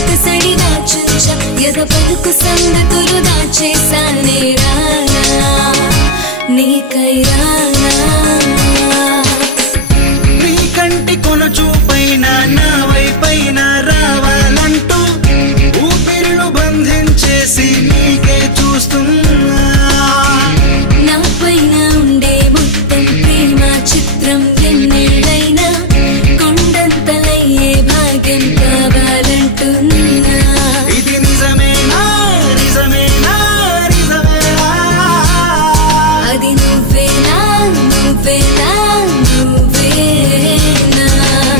వెనుక సడిగా చుంచా ఎద పలుకు సంగతులు దాచేసానే రానా నీకై రానా నీ కంటి కొన చూపైన నా వైపైన రావాలంటూ ఊపిరిలు బంధించేసి నీకే చూస్తున్నా నా పైన ఉండే మొత్తం ప్రేమ చిత్రం ఎన్నేళ్ళైనా కొండంతలయ్యే భాగ్యం కావాలంటున్నా ఇది నిజమేనా నిజమేనా నిజమేనా అది నువ్వేనా నువ్వేనా నువ్వేనా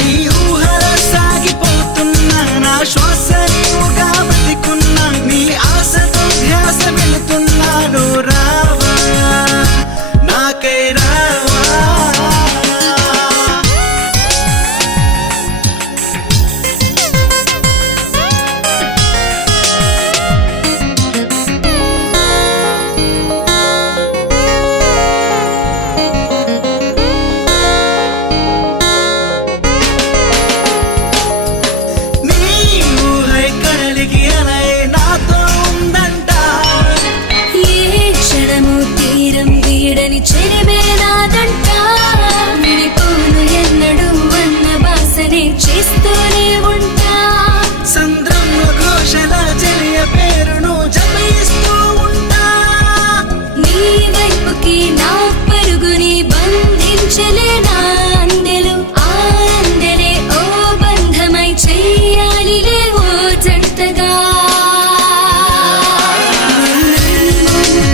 నీ ఊహల సాగిపోతున్నా నా శ్వాస నీవుగా బతికున్నా నీ ఆశతో ధ్యాస వెళుతున్నాను రావా నాకై రావా చేస్తూనే ఉంటా సంద్రంలో ఘోషల చెలియ పేరును జపిస్తూ ఉంటా నీ వైపుకి నా పరుగుని బంధించలేనా అందెలు ఆ అందెలే ఓ బంధమై చెయ్యాలిలే ఓ జంటగా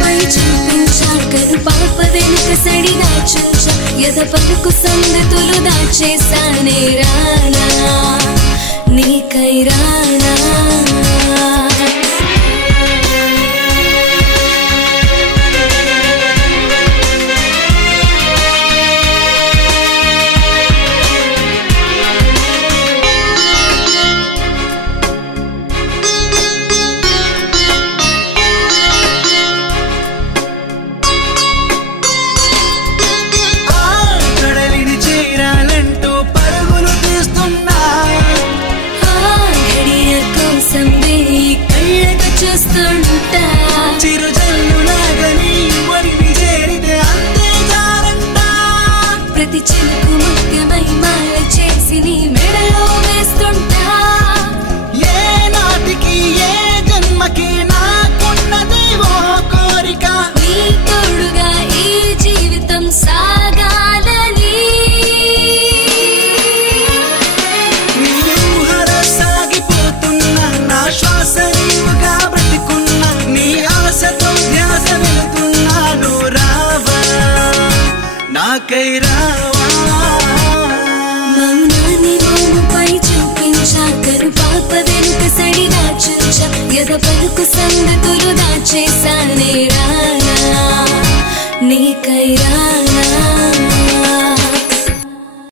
పై చూపించాకను పాప వెనుక సడిగా చూచా ఎద పలుకు సంగతులు దాచేసానే రానా నీకై రానా ప్రతి చిలుకు ముఖ్యమై మాల చేసి నీ మెడలో వేస్తుంటా ఏ నాటికి ఏ జన్మకి నాకున్నది ఓ కోరిక నీ తోడుగా ఈ జీవితం సాగాలని నీ ఊహల సాగిపోతున్నా నా శ్వాస నీవుగా బ్రతికున్నా నీ ఆశతో ధ్యాస వెళుతున్నాను రావా నాకై రా